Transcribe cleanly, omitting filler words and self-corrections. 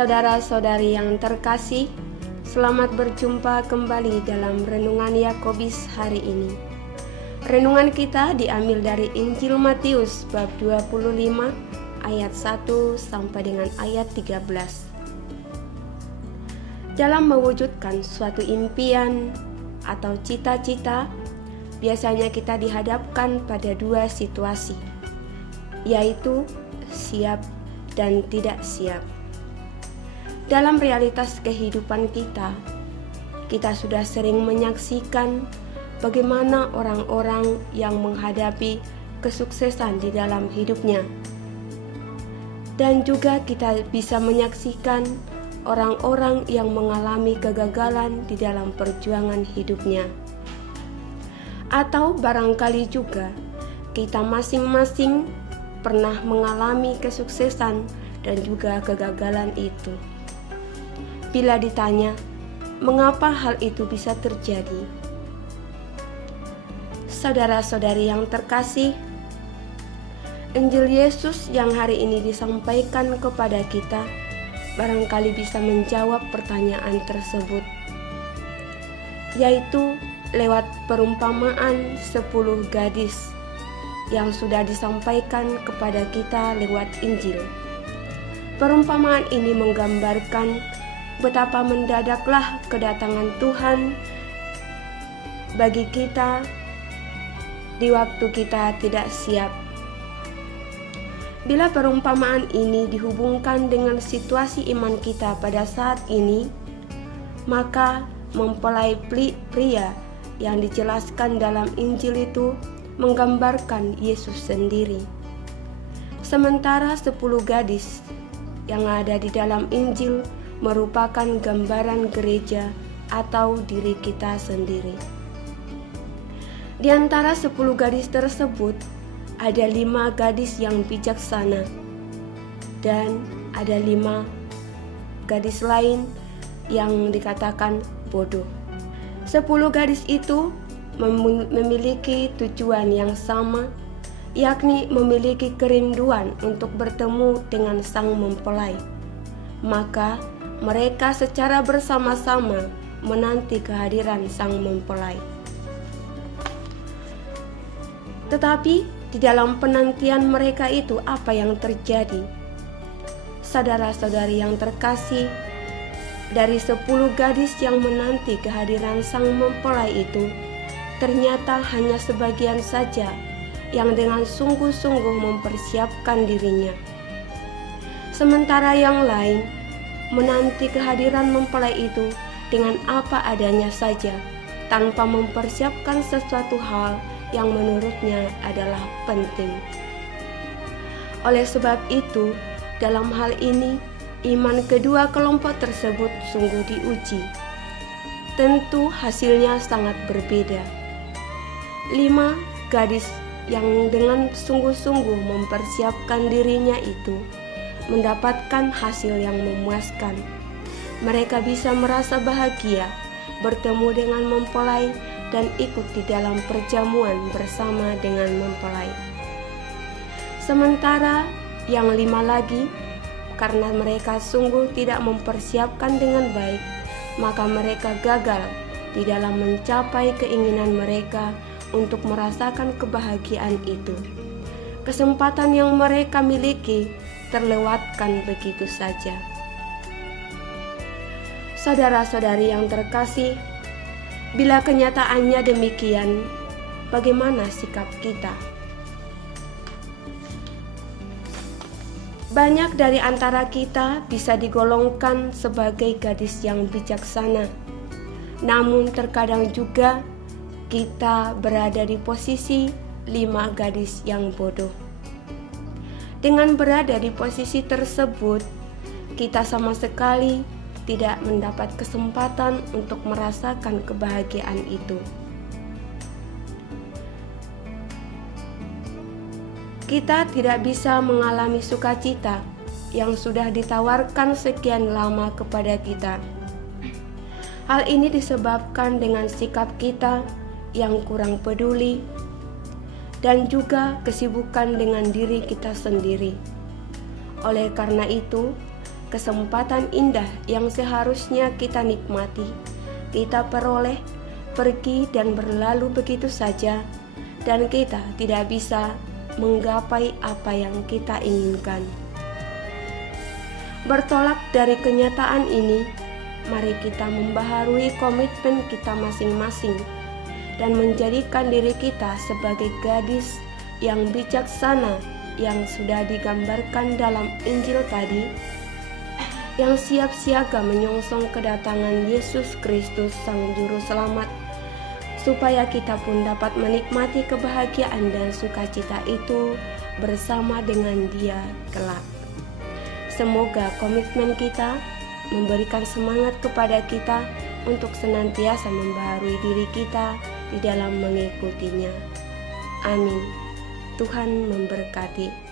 Saudara-saudari yang terkasih, selamat berjumpa kembali dalam Renungan Yakobus hari ini. Renungan kita diambil dari Injil Matius bab 25 ayat 1 sampai dengan ayat 13. Dalam mewujudkan suatu impian atau cita-cita, biasanya kita dihadapkan pada dua situasi, yaitu siap dan tidak siap. Dalam realitas kehidupan kita sudah sering menyaksikan bagaimana orang-orang yang menghadapi kesuksesan di dalam hidupnya. Dan juga kita bisa menyaksikan orang-orang yang mengalami kegagalan di dalam perjuangan hidupnya. Atau barangkali juga kita masing-masing pernah mengalami kesuksesan dan juga kegagalan itu. Bila ditanya, mengapa hal itu bisa terjadi? Saudara-saudari yang terkasih, Injil Yesus yang hari ini disampaikan kepada kita barangkali bisa menjawab pertanyaan tersebut, yaitu lewat perumpamaan 10 gadis yang sudah disampaikan kepada kita lewat Injil. Perumpamaan ini menggambarkan betapa mendadaklah kedatangan Tuhan bagi kita di waktu kita tidak siap. Bila perumpamaan ini dihubungkan dengan situasi iman kita pada saat ini, maka mempelai pria yang dijelaskan dalam Injil itu menggambarkan Yesus sendiri. Sementara 10 gadis yang ada di dalam Injil merupakan gambaran gereja atau diri kita sendiri. Di antara 10 gadis tersebut, ada 5 gadis yang bijaksana dan ada 5 gadis lain yang dikatakan bodoh. 10 gadis itu memiliki tujuan yang sama, yakni memiliki kerinduan untuk bertemu dengan sang mempelai. Maka mereka secara bersama-sama menanti kehadiran sang mempelai. Tetapi di dalam penantian mereka itu apa yang terjadi? Saudara-saudari yang terkasih, dari 10 gadis yang menanti kehadiran sang mempelai itu, ternyata hanya sebagian saja yang dengan sungguh-sungguh mempersiapkan dirinya. Sementara yang lain menanti kehadiran mempelai itu dengan apa adanya saja, tanpa mempersiapkan sesuatu hal yang menurutnya adalah penting. Oleh sebab itu, dalam hal ini, iman kedua kelompok tersebut sungguh diuji. Tentu hasilnya sangat berbeda. 5 gadis yang dengan sungguh-sungguh mempersiapkan dirinya itu mendapatkan hasil yang memuaskan. Mereka bisa merasa bahagia bertemu dengan mempelai dan ikut di dalam perjamuan bersama dengan mempelai. Sementara yang 5 lagi, karena mereka sungguh tidak mempersiapkan dengan baik, maka mereka gagal di dalam mencapai keinginan mereka untuk merasakan kebahagiaan itu. Kesempatan yang mereka miliki terlewatkan begitu saja. Saudara-saudari yang terkasih, bila kenyataannya demikian, bagaimana sikap kita? Banyak dari antara kita bisa digolongkan sebagai gadis yang bijaksana. Namun terkadang juga kita berada di posisi 5 gadis yang bodoh. Dengan berada di posisi tersebut, kita sama sekali tidak mendapat kesempatan untuk merasakan kebahagiaan itu. Kita tidak bisa mengalami sukacita yang sudah ditawarkan sekian lama kepada kita. Hal ini disebabkan dengan sikap kita yang kurang peduli dan juga kesibukan dengan diri kita sendiri. Oleh karena itu, kesempatan indah yang seharusnya kita nikmati, kita peroleh, pergi dan berlalu begitu saja, dan kita tidak bisa menggapai apa yang kita inginkan. Bertolak dari kenyataan ini, mari kita membaharui komitmen kita masing-masing dan menjadikan diri kita sebagai gadis yang bijaksana yang sudah digambarkan dalam Injil tadi, yang siap siaga menyongsong kedatangan Yesus Kristus Sang Juru Selamat, supaya kita pun dapat menikmati kebahagiaan dan sukacita itu bersama dengan Dia kelak. Semoga komitmen kita memberikan semangat kepada kita untuk senantiasa membaharui diri kita di dalam mengikutinya. Amin. Tuhan memberkati.